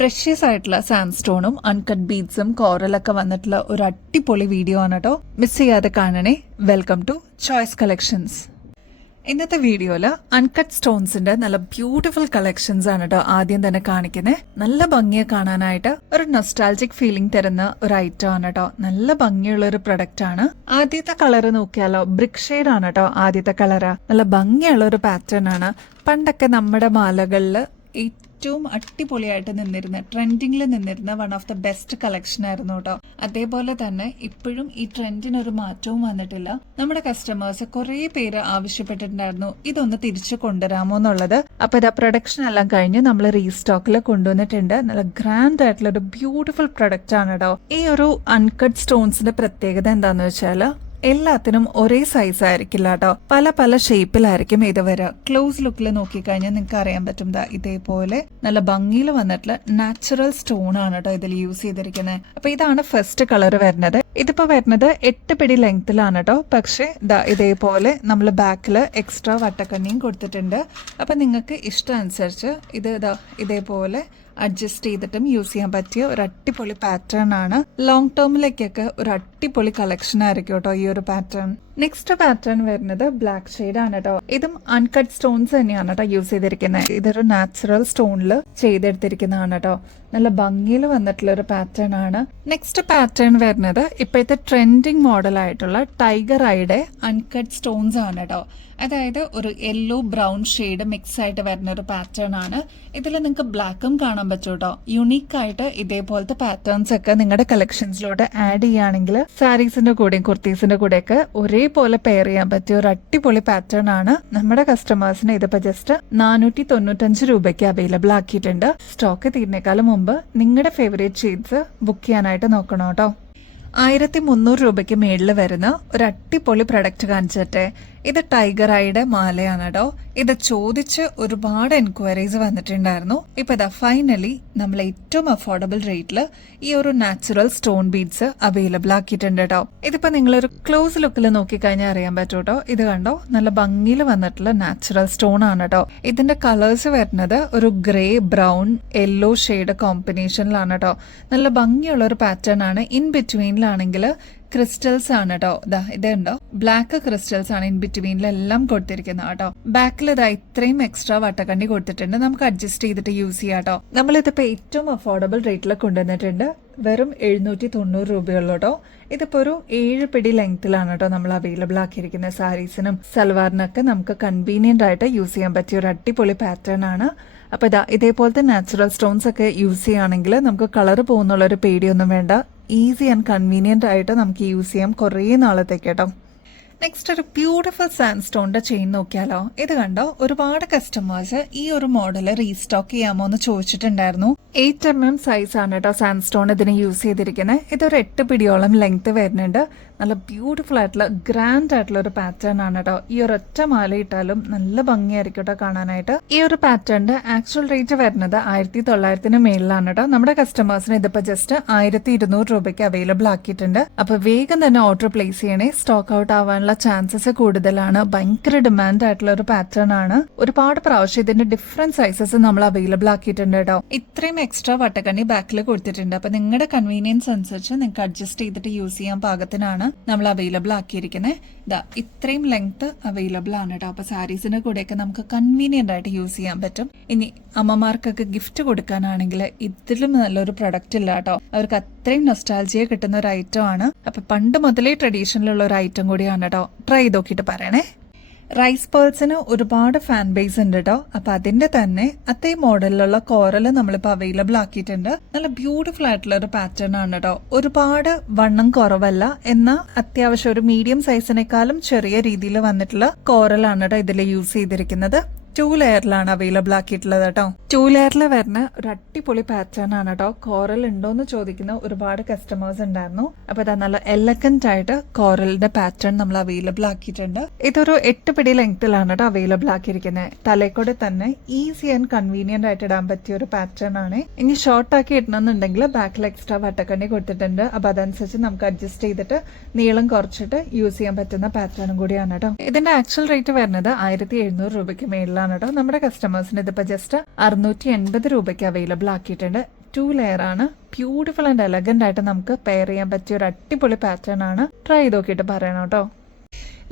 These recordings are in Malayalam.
പ്രഷ്യസ് ആയിട്ടുള്ള സാൻഡ് സ്റ്റോണും അൺകട്ട് ബീഡ്സും കോറലൊക്കെ വന്നിട്ടുള്ള ഒരു അടിപൊളി വീഡിയോ ആണ് കേട്ടോ. മിസ് ചെയ്യാതെ കാണണേ. Welcome to choice collections. ഇന്നത്തെ വീഡിയോയില് അൺകട്ട് സ്റ്റോൺസിന്റെ നല്ല ബ്യൂട്ടിഫുൾ കളക്ഷൻസ് ആണ് കേട്ടോ ആദ്യം തന്നെ കാണിക്കുന്നത്. നല്ല ഭംഗിയെ കാണാനായിട്ട് ഒരു നൊസ്റ്റാൾജിക് ഫീലിംഗ് തരുന്ന ഒരു ഐറ്റം ആണ് കേട്ടോ. നല്ല ഭംഗിയുള്ള ഒരു പ്രൊഡക്റ്റ് ആണ്. ആദ്യത്തെ കളറ് നോക്കിയാലോ, ബ്രിക്ക് ഷെയ്ഡ് ആണ് കേട്ടോ ആദ്യത്തെ കളറ്. നല്ല ഭംഗിയുള്ള ഒരു പാറ്റേൺ ആണ്. പണ്ടൊക്കെ നമ്മുടെ മാലകളില് ഏറ്റവും അടിപൊളിയായിട്ട് നിന്നിരുന്ന, ട്രെൻഡിങ്ങിൽ നിന്നിരുന്ന one of the best collection ആയിരുന്നു കേട്ടോ. അതേപോലെ തന്നെ ഇപ്പോഴും ഈ ട്രെൻഡിനൊരു മാറ്റവും വന്നിട്ടില്ല. നമ്മുടെ കസ്റ്റമേഴ്സ് കുറെ പേര് ആവശ്യപ്പെട്ടിട്ടുണ്ടായിരുന്നു ഇതൊന്ന് തിരിച്ചു കൊണ്ടുവരാമോ എന്നുള്ളത്. അപ്പൊ ഇതാ പ്രൊഡക്ഷൻ എല്ലാം കഴിഞ്ഞ് നമ്മൾ റീസ്റ്റോക്കിൽ കൊണ്ടുവന്നിട്ടുണ്ട്. നല്ല ഗ്രാൻഡ് ആയിട്ടുള്ള ഒരു ബ്യൂട്ടിഫുൾ പ്രൊഡക്റ്റ് ആണ് കേട്ടോ. ഈ ഒരു അൺകട്ട് സ്റ്റോൺസിന്റെ പ്രത്യേകത എന്താന്ന് വെച്ചാല് എല്ലാത്തിനും ഒരേ സൈസ് ആയിരിക്കില്ല കേട്ടോ. പല പല ഷേപ്പിലായിരിക്കും ഇത് വരിക. ക്ലോസ് ലുക്കിൽ നോക്കിക്കഴിഞ്ഞാൽ നിങ്ങൾക്ക് അറിയാൻ പറ്റും ഇതേപോലെ നല്ല ഭംഗിയിൽ വന്നിട്ടുള്ള നാച്ചുറൽ സ്റ്റോൺ ആണ് കേട്ടോ ഇതിൽ യൂസ് ചെയ്തിരിക്കുന്നത്. അപ്പൊ ഇതാണ് ഫസ്റ്റ് കളർ വരുന്നത്. ഇതിപ്പോ വരുന്നത് 8 പിടി ലെങ്ത്തിലാണ് കേട്ടോ. പക്ഷെ ഇതേപോലെ നമ്മൾ ബാക്കിൽ എക്സ്ട്രാ വട്ടക്കണ്ണിയും കൊടുത്തിട്ടുണ്ട്. അപ്പൊ നിങ്ങൾക്ക് ഇഷ്ടം അനുസരിച്ച് ഇതേപോലെ അഡ്ജസ്റ്റ് ചെയ്തിട്ടും യൂസ് ചെയ്യാൻ പറ്റിയ ഒരു അടിപൊളി പാറ്റേൺ ആണ്. ലോങ് ടേമിലേക്കൊക്കെ ഒരു അടിപൊളി കളക്ഷൻ ആയിരിക്കും കേട്ടോ ഈ ഒരു പാറ്റേൺ. നെക്സ്റ്റ് പാറ്റേൺ വരുന്നത് ബ്ലാക്ക് ഷെയ്ഡ് ആണ് കേട്ടോ. ഇതും അൺകട്ട് സ്റ്റോൺസ് തന്നെയാണ് കേട്ടോ യൂസ് ചെയ്തിരിക്കുന്നത്. ഇതൊരു നാച്ചുറൽ സ്റ്റോണിൽ ചെയ്തെടുത്തിരിക്കുന്നതാണ് കേട്ടോ. നല്ല ഭംഗിയിൽ വന്നിട്ടുള്ള ഒരു പാറ്റേൺ ആണ്. നെക്സ്റ്റ് പാറ്റേൺ വരുന്നത് ഇപ്പോഴത്തെ ട്രെൻഡിങ് മോഡൽ ആയിട്ടുള്ള ടൈഗർ ഐയുടെ അൺകട്ട് സ്റ്റോൺസ് ആണ് കേട്ടോ. അതായത് ഒരു യെല്ലോ ബ്രൗൺ ഷെയ്ഡ് മിക്സ് ആയിട്ട് വരുന്ന ഒരു പാറ്റേൺ ആണ്. ഇതിൽ നിങ്ങൾക്ക് ബ്ലാക്കും കാണാൻ പറ്റും കേട്ടോ. യുണീക്ക് ആയിട്ട് ഇതേപോലത്തെ പാറ്റേൺസ് ഒക്കെ നിങ്ങളുടെ കളക്ഷൻസിലോട്ട് ആഡ് ചെയ്യുകയാണെങ്കിൽ സാരീസിന്റെ കൂടെയും കുർത്തീസിന്റെ കൂടെയൊക്കെ ഒരേപോലെ പെയർ ചെയ്യാൻ പറ്റിയ ഒരു അടിപൊളി പാറ്റേൺ ആണ്. നമ്മുടെ കസ്റ്റമേഴ്സിന് ഇതിപ്പോ ജസ്റ്റ് 495 രൂപയ്ക്ക് അവൈലബിൾ ആക്കിയിട്ടുണ്ട്. സ്റ്റോക്ക് തീരുന്നേക്കാളും മുമ്പ് നിങ്ങളുടെ ഫേവറേറ്റ് ഷെയ്ഡ്സ് ബുക്ക് ചെയ്യാനായിട്ട് നോക്കണം കേട്ടോ. 1300 രൂപയ്ക്ക് മേളിൽ വരുന്ന ഒരു അടിപൊളി പ്രൊഡക്റ്റ് കാണിച്ചിട്ടെ. ഇത് ടൈഗർ ഐയുടെ മാലയാണ് കേട്ടോ. ഇത് ചോദിച്ച് ഒരുപാട് എൻക്വയറീസ് വന്നിട്ടുണ്ടായിരുന്നു. ഇപ്പൊ ഫൈനലി നമ്മൾ ഏറ്റവും അഫോർഡബിൾ റേറ്റിൽ ഈ ഒരു നാച്ചുറൽ സ്റ്റോൺ ബീഡ്സ് അവൈലബിൾ ആക്കിയിട്ടുണ്ട് കേട്ടോ. ഇതിപ്പോ നിങ്ങളൊരു ക്ലോസ് ലുക്കിൽ നോക്കിക്കഴിഞ്ഞാൽ അറിയാൻ പറ്റും കേട്ടോ. ഇത് കണ്ടോ, നല്ല ഭംഗിയിൽ വന്നിട്ടുള്ള നാച്ചുറൽ സ്റ്റോൺ ആണ് കേട്ടോ. ഇതിന്റെ കളേഴ്സ് വരുന്നത് ഒരു ഗ്രേ, ബ്രൗൺ, യെല്ലോ ഷെയ്ഡ് കോമ്പിനേഷനിലാണ് കേട്ടോ. നല്ല ഭംഗിയുള്ള ഒരു പാറ്റേൺ ആണ്. ഇൻ ബിറ്റ്വീനിലാണെങ്കിൽ ക്രിസ്റ്റൽസ് ആണ് കേട്ടോ. ഇതുണ്ടോ, ബ്ലാക്ക് ക്രിസ്റ്റൽസ് ആണ് ഇൻ ബിറ്റ്വീനിലെല്ലാം കൊടുത്തിരിക്കുന്നത് കേട്ടോ. ബാക്കിൽ ഇത്രയും എക്സ്ട്രാ വട്ടക്കണ്ണി കൊടുത്തിട്ടുണ്ട്. നമുക്ക് അഡ്ജസ്റ്റ് ചെയ്തിട്ട് യൂസ് ചെയ്യാം കേട്ടോ. നമ്മളിതിപ്പോ ഏറ്റവും അഫോർഡബിൾ റേറ്റിൽ കൊണ്ടുവന്നിട്ടുണ്ട്. വെറും 790 രൂപയുള്ളൂ കേട്ടോ. ഇതിപ്പോ ഒരു 7 പിടി ലെങ്ത്തിലാണ് കേട്ടോ നമ്മൾ അവൈലബിൾ ആക്കിയിരിക്കുന്നത്. സാരീസിനും സൽവാറിനൊക്കെ നമുക്ക് കൺവീനിയന്റ് ആയിട്ട് യൂസ് ചെയ്യാൻ പറ്റിയ ഒരു അടിപൊളി പാറ്റേൺ ആണ്. അപ്പൊ ഇതേപോലത്തെ നാച്ചുറൽ സ്റ്റോൺസ് ഒക്കെ യൂസ് ചെയ്യുകയാണെങ്കിൽ നമുക്ക് കളർ പോകുന്നുള്ള ഒരു പേടിയൊന്നും വേണ്ട. ഈസി ആൻഡ് കൺവീനിയന്റ് ആയിട്ട് നമുക്ക് യൂസ് ചെയ്യാം കുറേ നാളത്തേക്ക് കേട്ടോ. നെക്സ്റ്റ് ഒരു ബ്യൂട്ടിഫുൾ സാൻഡ് സ്റ്റോണിന്റെ ചെയിൻ നോക്കിയാലോ. ഇത് കണ്ടോ, ഒരുപാട് കസ്റ്റമേഴ്സ് ഈ ഒരു മോഡല് റീസ്റ്റോക്ക് ചെയ്യാമോ എന്ന് ചോദിച്ചിട്ടുണ്ടായിരുന്നു. 8mm സൈസ് ആണ് കേട്ടോ സാൻഡ് സ്റ്റോൺ ഇതിന് യൂസ് ചെയ്തിരിക്കുന്നത്. ഇതൊരു 8 പിടിയോളം ലെങ്ത് വരുന്നുണ്ട്. നല്ല ബ്യൂട്ടിഫുൾ ആയിട്ടുള്ള ഗ്രാൻഡ് ആയിട്ടുള്ള ഒരു പാറ്റേൺ ആണ് കേട്ടോ. ഈ ഒരു ഒറ്റ മാല ഇട്ടാലും നല്ല ഭംഗിയായിരിക്കും കേട്ടോ കാണാനായിട്ട്. ഈ ഒരു പാറ്റേണിന്റെ ആക്ച്വൽ റേറ്റ് വരുന്നത് 1900 മേളിലാണ് കേട്ടോ. നമ്മുടെ കസ്റ്റമേഴ്സിന് ഇതിപ്പോ ജസ്റ്റ് 1200 രൂപയ്ക്ക് അവൈലബിൾ ആക്കിയിട്ടുണ്ട്. അപ്പൊ വേഗം തന്നെ ഓർഡർ പ്ലേസ് ചെയ്യണേ. സ്റ്റോക്ക് ഔട്ട് ആവാനുള്ള ചാൻസസ് കൂടുതലാണ്. ഭയങ്കര ഡിമാൻഡ് ആയിട്ടുള്ള ഒരു പാറ്റേൺ ആണ്. ഒരുപാട് പ്രാവശ്യം ഇതിന്റെ ഡിഫറെന്റ് സൈസസ് നമ്മൾ അവൈലബിൾ ആക്കിയിട്ടുണ്ട് കേട്ടോ. ഇത്രയും എക്സ്ട്രാ വട്ടക്കണ്ണി ബാക്കിൽ കൊടുത്തിട്ടുണ്ട്. അപ്പൊ നിങ്ങളുടെ കൺവീനിയൻസ് അനുസരിച്ച് നിങ്ങൾക്ക് അഡ്ജസ്റ്റ് ചെയ്തിട്ട് യൂസ് ചെയ്യാൻ പാകത്തിനാണ് നമ്മൾ അവൈലബിൾ ആക്കിയിരിക്കുന്നത്. ഇത്രയും ലെങ്ത് അവൈലബിൾ ആണ് കേട്ടോ. അപ്പൊ സാരീസിന്റെ കൂടെയൊക്കെ നമുക്ക് കൺവീനിയന്റ് ആയിട്ട് യൂസ് ചെയ്യാൻ പറ്റും. ഇനി അമ്മമാർക്കൊക്കെ ഗിഫ്റ്റ് കൊടുക്കാനാണെങ്കിൽ ഇതിലും നല്ലൊരു പ്രൊഡക്റ്റ് ഇല്ല കേട്ടോ. അവർക്ക് അത്രയും നൊസ്റ്റാൾജിയ കിട്ടുന്ന ഒരു ഐറ്റം ആണ്. അപ്പൊ പണ്ട് മുതലേ ട്രഡീഷണലുള്ള ഒരു ഐറ്റം കൂടിയാണ് കേട്ടോ. ട്രൈ ചെയ്ത് നോക്കിയിട്ട് പറയണേ. റൈസ് പേൾസിന് ഒരുപാട് ഫാൻ ബേസ് ഉണ്ട് കേട്ടോ. അപ്പൊ അതിന്റെ തന്നെ അതേ മോഡലിലുള്ള കോറല് നമ്മളിപ്പോ അവൈലബിൾ ആക്കിയിട്ടുണ്ട്. നല്ല ബ്യൂട്ടിഫുൾ ആയിട്ടുള്ള ഒരു പാറ്റേൺ ആണ് കേട്ടോ. ഒരുപാട് വണ്ണം കുറവല്ല, എന്നാൽ അത്യാവശ്യം ഒരു മീഡിയം സൈസിനേക്കാളും ചെറിയ രീതിയിൽ വന്നിട്ടുള്ള കോറലാണ് കേട്ടോ ഇതിൽ യൂസ് ചെയ്തിരിക്കുന്നത്. 2 ലെയറിലാണ് അവൈലബിൾ ആക്കിയിട്ടുള്ളത് കേട്ടോ. 2 ലെയറിൽ വരുന്ന ഒരു അടിപൊളി പാറ്റേൺ ആണ് കേട്ടോ. കോറൽ ഉണ്ടോന്ന് ചോദിക്കുന്ന ഒരുപാട് കസ്റ്റമേഴ്സ് ഉണ്ടായിരുന്നു. അപ്പൊ നല്ല എലഗന്റ് ആയിട്ട് കോറലിന്റെ പാറ്റേൺ നമ്മൾ അവൈലബിൾ ആക്കിയിട്ടുണ്ട്. ഇതൊരു 8 പിടി ലെങ്ത്തിലാണ് കേട്ടോ അവൈലബിൾ ആക്കിയിരിക്കുന്നത്. തലക്കൂടെ തന്നെ ഈസി ആൻഡ് കൺവീനിയന്റ് ആയിട്ട് ഇടാൻ പറ്റിയ ഒരു പാറ്റേൺ ആണ്. ഇനി ഷോർട്ട് ആക്കി ഇടണമെന്നുണ്ടെങ്കിൽ ബാക്കിൽ എക്സ്ട്രാ വട്ടക്കണ്ണി കൊടുത്തിട്ടുണ്ട്. അപ്പൊ അതനുസരിച്ച് നമുക്ക് അഡ്ജസ്റ്റ് ചെയ്തിട്ട് നീളം കുറച്ചിട്ട് യൂസ് ചെയ്യാൻ പറ്റുന്ന പാറ്റേണും കൂടിയാണ് കേട്ടോ. ഇതിന്റെ ആക്ച്വൽ റേറ്റ് വരുന്നത് 1700 രൂപയ്ക്ക് മേളിലാണ് കേട്ടോ. നമ്മുടെ കസ്റ്റമേഴ്സിന് ഇതിപ്പോ ജസ്റ്റ് 680 രൂപയ്ക്ക് അവൈലബിൾ ആക്കിയിട്ടുണ്ട്. 2 ലെയർ ആണ്. ബ്യൂട്ടിഫുൾ ആൻഡ് എലഗന്റ് ആയിട്ട് നമുക്ക് പെയർ ചെയ്യാൻ പറ്റിയ ഒരു അടിപൊളി പാറ്റേൺ ആണ്. ട്രൈ ചെയ്ത് നോക്കിയിട്ട് പറയണം കേട്ടോ.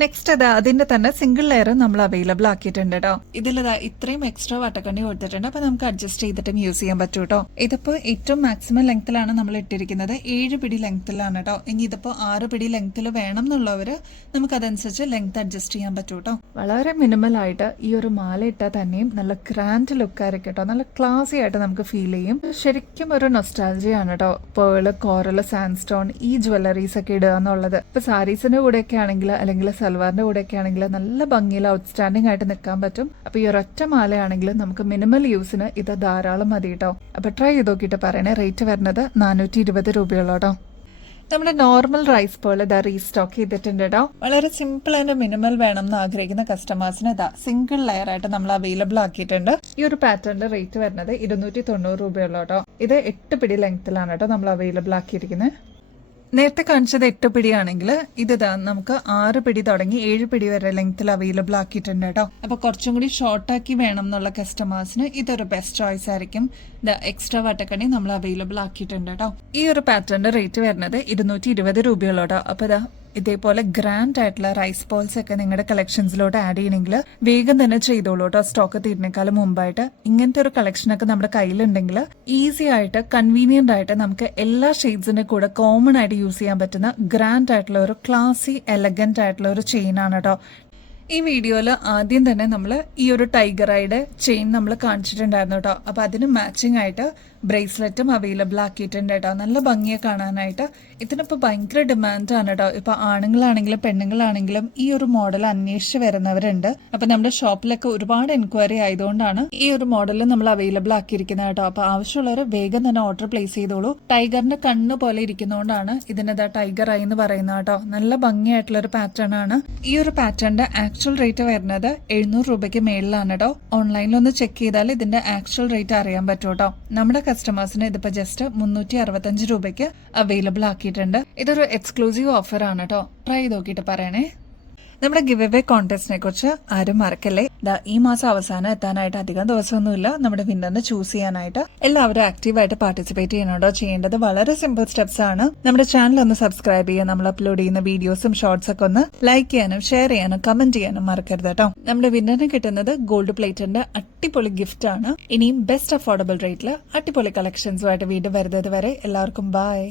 നെക്സ്റ്റ് അതിന്റെ തന്നെ സിംഗിൾ ലെയർ നമ്മൾ അവൈലബിൾ ആക്കിയിട്ടുണ്ട് കേട്ടോ. ഇതിലിതാ ഇത്രയും എക്സ്ട്രാ വട്ടക്കണ്ണി കൊടുത്തിട്ടുണ്ട്. അപ്പൊ നമുക്ക് അഡ്ജസ്റ്റ് ചെയ്തിട്ടും യൂസ് ചെയ്യാൻ പറ്റും കേട്ടോ. ഇതിപ്പോ ഏറ്റവും മാക്സിമം ലെങ്ത്തിലാണ് നമ്മൾ ഇട്ടിരിക്കുന്നത്. 7 പിടി ലെങ്ത്തിലാണ് കേട്ടോ. ഇനി ഇതിപ്പോ 6 പിടി ലെങ്ത്തിൽ വേണം എന്നുള്ളവര് നമുക്ക് അതനുസരിച്ച് ലെങ്ത് അഡ്ജസ്റ്റ് ചെയ്യാൻ പറ്റും കേട്ടോ. വളരെ മിനിമൽ ആയിട്ട് ഈ ഒരു മാല ഇട്ടാൽ തന്നെയും നല്ല ഗ്രാൻഡ് ലുക്ക് ആയിരിക്കും കേട്ടോ. നല്ല ക്ലാസി ആയിട്ട് നമുക്ക് ഫീൽ ചെയ്യും. ശരിക്കും ഒരു നൊസ്റ്റാൾജിയാണ് കേട്ടോ പേള്, കോറൽ, സാൻഡ്സ്റ്റോൺ ഈ ജ്വല്ലറീസ് ഒക്കെ ഇടുക എന്നുള്ളത്. ഇപ്പൊ സാരീസിന്റെ കൂടെയൊക്കെ ആണെങ്കിൽ അല്ലെങ്കിൽ സൽവാറിന്റെ കൂടെയൊക്കെ ആണെങ്കിൽ നല്ല ഭംഗിയിൽ ഔട്ട്സ്റ്റാൻഡിംഗ് ആയിട്ട് നിൽക്കാൻ പറ്റും. അപ്പൊ ഈ ഒരൊറ്റ മാലയാണെങ്കിൽ നമുക്ക് മിനിമൽ യൂസിന് ഇത് ധാരാളം മതി കേട്ടോ. അപ്പൊ ട്രൈ ചെയ്ത് നോക്കിയിട്ട് പറയണേ. റേറ്റ് വരുന്നത് 420 രൂപയുള്ളൂ. നമ്മുടെ നോർമൽ റൈസ് പേൾ ഇതാ റീസ്റ്റോക്ക് ചെയ്തിട്ടുണ്ട് കേട്ടോ. വളരെ സിമ്പിൾ ആൻഡ് മിനിമൽ വേണം എന്ന് ആഗ്രഹിക്കുന്ന കസ്റ്റമേഴ്സിന് ഇതാ സിംഗിൾ ലെയർ ആയിട്ട് നമ്മൾ അവൈലബിൾ ആക്കിയിട്ടുണ്ട്. ഈ ഒരു പാറ്റേണിന്റെ റേറ്റ് വരുന്നത് 290 രൂപയുള്ളൂ കേട്ടോ. ഇത് 8 പിടി ലെങ്ത്തിലാണ് കേട്ടോ നമ്മൾ അവൈലബിൾ ആക്കിയിരിക്കുന്നത്. നേരത്തെ കാണിച്ചത് 8 പിടിയാണെങ്കിൽ ഇത് നമുക്ക് 6 പിടി തുടങ്ങി 7 പിടി വരെ ലെങ്ത്തിൽ അവൈലബിൾ ആക്കിയിട്ടുണ്ട് കേട്ടോ. അപ്പൊ കുറച്ചും കൂടി ഷോർട്ടാക്കി വേണം എന്നുള്ള കസ്റ്റമേഴ്സിന് ഇതൊരു ബെസ്റ്റ് ചോയ്സ് ആയിരിക്കും. എക്സ്ട്രാ വട്ടക്കണി നമ്മൾ അവൈലബിൾ ആക്കിയിട്ടുണ്ട് കേട്ടോ. ഈ ഒരു പാറ്റേണിന്റെ റേറ്റ് വരുന്നത് 220 രൂപയുള്ളൂ കേട്ടോ. അപ്പൊ ഇതേപോലെ ഗ്രാൻഡ് ആയിട്ടുള്ള റൈസ് ബോൾസ് ഒക്കെ നിങ്ങളുടെ കളക്ഷൻസിലോട്ട് ആഡ് ചെയ്യണമെങ്കിൽ വേഗം തന്നെ ചെയ്തോളൂ കേട്ടോ. സ്റ്റോക്ക് തീരുന്നേക്കാളും മുമ്പായിട്ട് ഇങ്ങനത്തെ ഒരു കളക്ഷൻ ഒക്കെ നമ്മുടെ കയ്യിലുണ്ടെങ്കിൽ ഈസി ആയിട്ട് കൺവീനിയന്റ് ആയിട്ട് നമുക്ക് എല്ലാ ഷെയ്ഡ്സിന്റെ കൂടെ കോമൺ ആയിട്ട് യൂസ് ചെയ്യാൻ പറ്റുന്ന ഗ്രാൻഡ് ആയിട്ടുള്ള ഒരു ക്ലാസി എലഗന്റ് ആയിട്ടുള്ള ഒരു ചെയിൻ ആണ് കേട്ടോ. ഈ വീഡിയോയിൽ ആദ്യം തന്നെ നമ്മൾ ഈ ഒരു ടൈഗർ ഐയുടെ ചെയിൻ നമ്മൾ കാണിച്ചിട്ടുണ്ടായിരുന്നു കേട്ടോ. അപ്പൊ അതിന് മാച്ചിങ് ആയിട്ട് ബ്രേസ്ലെറ്റും അവൈലബിൾ ആക്കിയിട്ടുണ്ട് കേട്ടോ. നല്ല ഭംഗിയെ കാണാനായിട്ട്. ഇതിനിപ്പോൾ ഭയങ്കര ഡിമാൻഡാണ് കേട്ടോ. ഇപ്പൊ ആണുങ്ങളാണെങ്കിലും പെണ്ണുങ്ങളാണെങ്കിലും ഈ ഒരു മോഡൽ അന്വേഷിച്ച് വരുന്നവരുണ്ട്. അപ്പൊ നമ്മുടെ ഷോപ്പിലൊക്കെ ഒരുപാട് എൻക്വയറി ആയതുകൊണ്ടാണ് ഈ ഒരു മോഡൽ നമ്മൾ അവൈലബിൾ ആക്കിയിരിക്കുന്നത് കേട്ടോ. അപ്പൊ ആവശ്യമുള്ളവർ വേഗം തന്നെ ഓർഡർ പ്ലേസ് ചെയ്തോളൂ. ടൈഗറിന്റെ കണ്ണ് പോലെ ഇരിക്കുന്നതുകൊണ്ടാണ് ഇതിനെതാ ടൈഗർ ഐ എന്ന് പറയുന്നത് കേട്ടോ. നല്ല ഭംഗിയായിട്ടുള്ള ഒരു പാറ്റേൺ ആണ്. ഈ ഒരു പാറ്റേണിന്റെ ആക്ച്വൽ റേറ്റ് വരുന്നത് 700 രൂപയ്ക്ക് മേളിലാണ് കേട്ടോ. ഓൺലൈനിൽ ഒന്ന് ചെക്ക് ചെയ്താൽ ഇതിന്റെ ആക്ച്വൽ റേറ്റ് അറിയാൻ പറ്റും കേട്ടോ. നമ്മുടെ കസ്റ്റമേഴ്സിന് ഇതിപ്പോ ജസ്റ്റ് 365 രൂപയ്ക്ക് അവൈലബിൾ ആക്കിയിട്ടുണ്ട്. ഇതൊരു എക്സ്ക്ലൂസീവ് ഓഫർ ആണ് കേട്ടോ. ട്രൈ ചെയ്ത് നോക്കിയിട്ട് പറയണേ. നമ്മുടെ ഗിവ് അവേ കോൺടെസ്റ്റിനെ കുറിച്ച് ആരും മറക്കല്ലേ. ഈ മാസം അവസാനം എത്താനായിട്ട് അധികം ദിവസമൊന്നുമില്ല. നമ്മുടെ വിന്നറിനെ ചൂസ് ചെയ്യാനായിട്ട് എല്ലാവരും ആക്റ്റീവായിട്ട് പാർട്ടിസിപ്പേറ്റ് ചെയ്യണോട്ടോ. ചെയ്യേണ്ടത് വളരെ സിമ്പിൾ സ്റ്റെപ്സ് ആണ്. നമ്മുടെ ചാനൽ ഒന്ന് സബ്സ്ക്രൈബ് ചെയ്യുക. നമ്മൾ അപ്ലോഡ് ചെയ്യുന്ന വീഡിയോസും ഷോർട്സ് ഒക്കെ ഒന്ന് ലൈക്ക് ചെയ്യാനും ഷെയർ ചെയ്യാനും കമന്റ് ചെയ്യാനും മറക്കരുത് കേട്ടോ. നമ്മുടെ വിന്നറിന് കിട്ടുന്നത് ഗോൾഡ് പ്ലേറ്ററിന്റെ അടിപൊളി ഗിഫ്റ്റ് ആണ്. ഇനിയും ബെസ്റ്റ് അഫോർഡബിൾ റേറ്റിൽ അടിപൊളി കളക്ഷൻസുമായിട്ട് വീണ്ടും വരുന്നത് വരെ എല്ലാവർക്കും ബൈ.